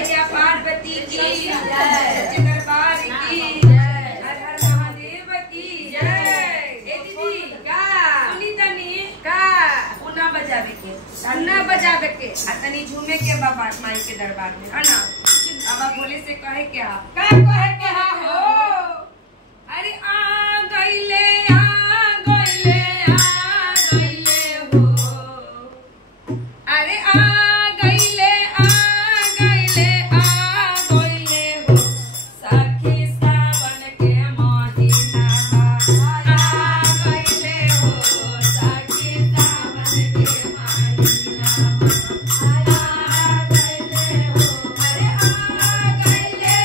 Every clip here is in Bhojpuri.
मैया पार्वती की जय, दरबार की जय, हर हर महादेव की जय। ए दीदी का सुनी तनी का उना बजावे के आ तनी झूमे के बाबा माई के दरबार में है ना। बाबा भोले से कहे क्या का कहे के हो। अरे आ गइले हो, अरे आ गइले हो, सखी सावन के महीना आ गइले हो, सखी सावन के महीना आ गइले हो। अरे आ गइले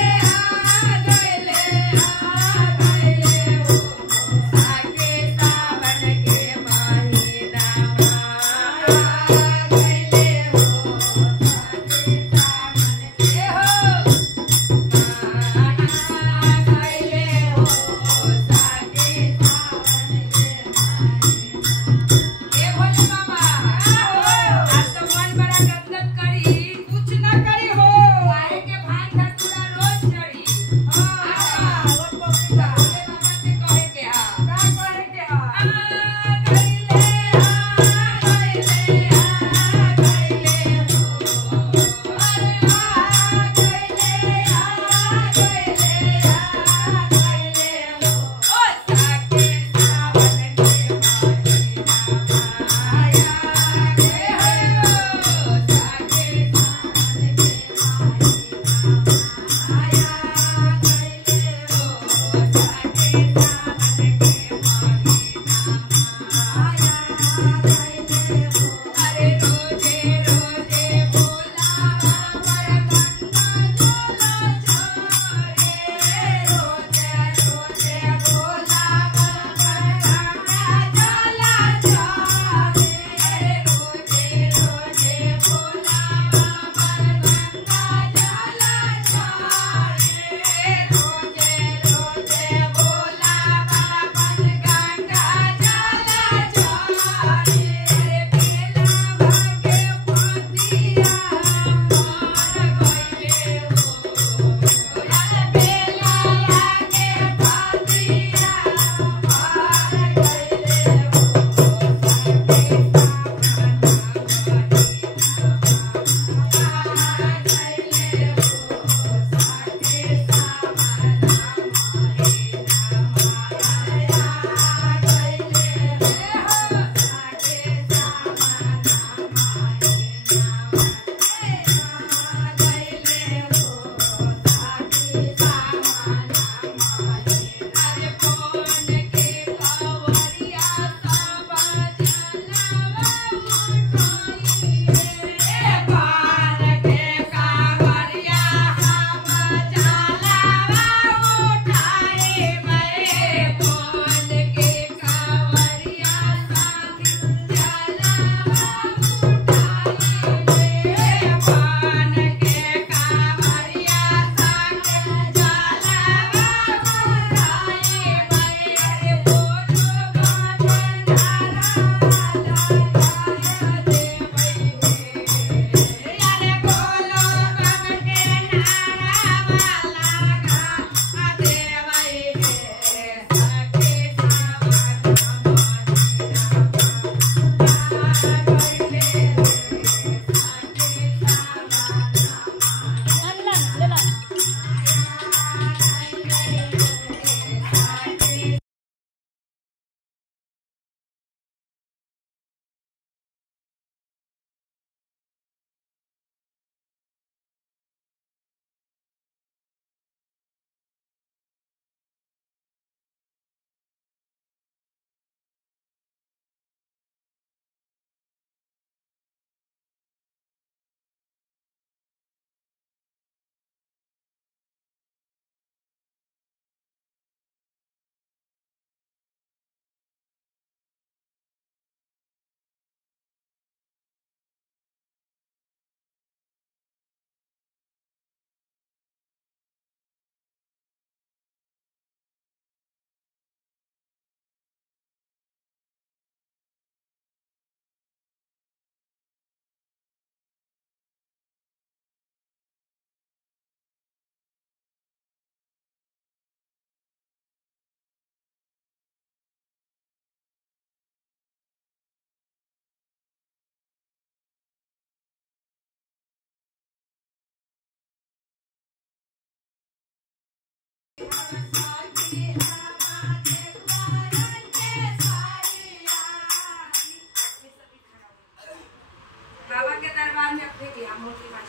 बाबा के दरबार में अपने दिया मोटी माछ।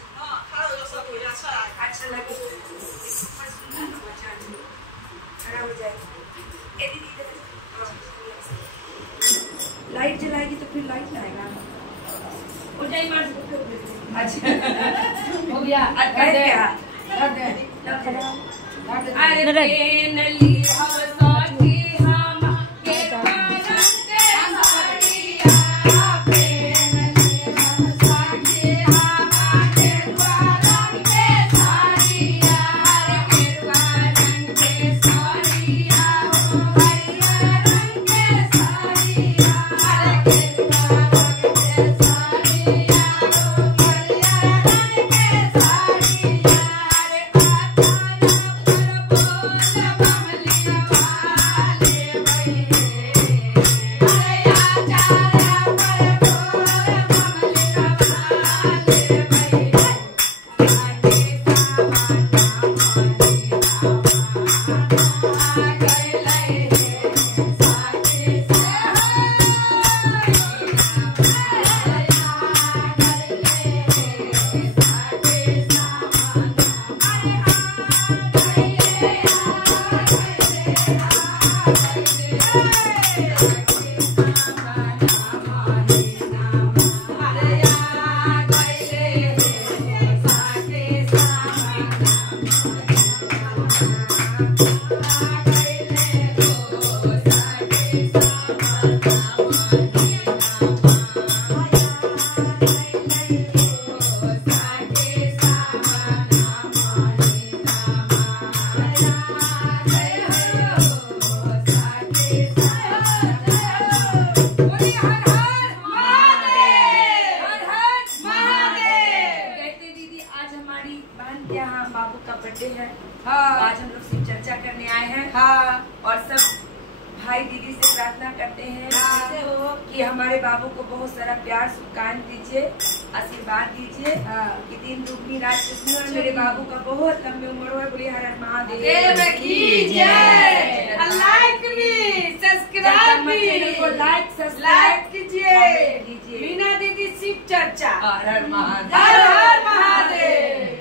अच्छा लगे खड़ा हो जाए। लाइट जलाएगी तो फिर लाइट लाएगा। हो जाए मार। अच्छा हो गया। अरे नली हवसाती हम के करते साड़िया नली हवसाती हम के करते साड़िया गेरुआ रंग के साड़िया हरिया रंग के साड़िया गेरुआ रंग के साड़िया हरिया रंग के साड़िया बाबू का बर्थडे है। हाँ। आज हम लोग शिव चर्चा करने आए हैं। हाँ। और सब भाई दीदी से प्रार्थना करते हैं। हाँ। कि हमारे बाबू को बहुत सारा प्यार शुभकामनाएं दीजिए, आशीर्वाद दीजिए। हाँ। कि दिन दुगनी रात चुगनी और मेरे बाबू का बहुत लंबी उम्र हो। बोलिए हर हर महादेव की जय। लाइक सब्सक्राइब कीजिए। मीना दीदी शिव चर्चा। हर हर महादेव।